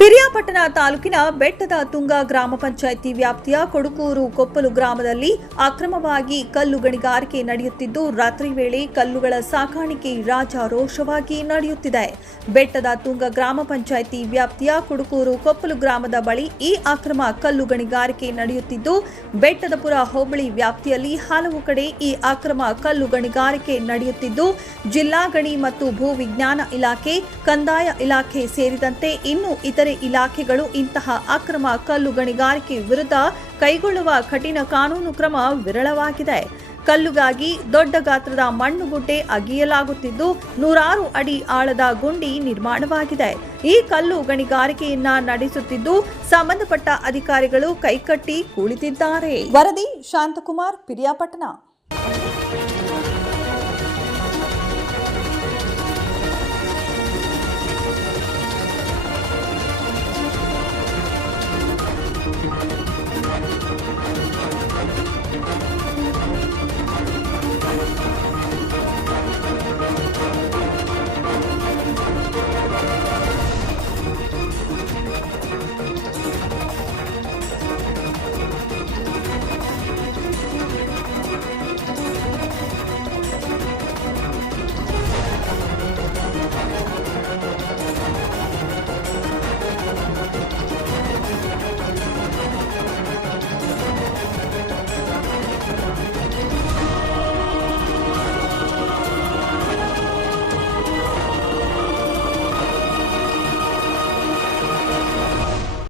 ಪಿರಿಯಾಪಟ್ಟಣ ತಾಲೂಕಿನ ಬೆಟ್ಟದ ತುಂಗ ಗ್ರಾಮ ಪಂಚಾಯಿತಿ ವ್ಯಾಪ್ತಿಯ ಕೊಡುಕೂರು ಕೊಪ್ಪಲು ಗ್ರಾಮದಲ್ಲಿ ಅಕ್ರಮವಾಗಿ ಕಲ್ಲು ಗಣಿಗಾರಿಕೆ ನಡೆಯುತ್ತಿದ್ದು, ರಾತ್ರಿ ವೇಳೆ ಕಲ್ಲುಗಳ ಸಾಗಾಣಿಕೆ ರಾಜಾರೋಷವಾಗಿ ನಡೆಯುತ್ತಿದೆ. ಬೆಟ್ಟದ ತುಂಗ ಗ್ರಾಮ ಪಂಚಾಯಿತಿ ವ್ಯಾಪ್ತಿಯ ಕೊಡುಕೂರು ಕೊಪ್ಪಲು ಗ್ರಾಮದ ಬಳಿ ಈ ಅಕ್ರಮ ಕಲ್ಲು ಗಣಿಗಾರಿಕೆ ನಡೆಯುತ್ತಿದ್ದು, ಬೆಟ್ಟದಪುರ ಹೋಬಳಿ ವ್ಯಾಪ್ತಿಯಲ್ಲಿ ಹಲವು ಕಡೆ ಈ ಅಕ್ರಮ ಕಲ್ಲು ಗಣಿಗಾರಿಕೆ ನಡೆಯುತ್ತಿದ್ದು, ಜಿಲ್ಲಾ ಗಣಿ ಮತ್ತು ಭೂ ವಿಜ್ಞಾನ ಇಲಾಖೆ, ಕಂದಾಯ ಇಲಾಖೆ ಸೇರಿದಂತೆ ಇನ್ನು ಇತರೆ ಇಲಾಖೆಗಳು ಇಂತಹ ಅಕ್ರಮ ಕಲ್ಲು ಗಣಿಗಾರಿಕೆ ವಿರುದ್ಧ ಕೈಗೊಳ್ಳುವ ಕಠಿಣ ಕಾನೂನು ಕ್ರಮ ವಿರಳವಾಗಿದೆ. ಕಲ್ಲುಗಾಗಿ ದೊಡ್ಡ ಗಾತ್ರದ ಮಣ್ಣುಗುಡ್ಡೆ ಅಗೆಯಲಾಗುತ್ತಿದ್ದು, 100 ಅಡಿ ಆಳದ ಗುಂಡಿ ನಿರ್ಮಾಣವಾಗಿದೆ. ಈ ಕಲ್ಲು ಗಣಿಗಾರಿಕೆಯನ್ನ ನಡೆಸುತ್ತಿದ್ದು, ಸಂಬಂಧಪಟ್ಟ ಅಧಿಕಾರಿಗಳು ಕೈಕಟ್ಟಿ ಕುಳಿತಿದ್ದಾರೆ. ವರದಿ ಶಾಂತಕುಮಾರ್, ಪಿರಿಯಾಪಟ್ಟಣ.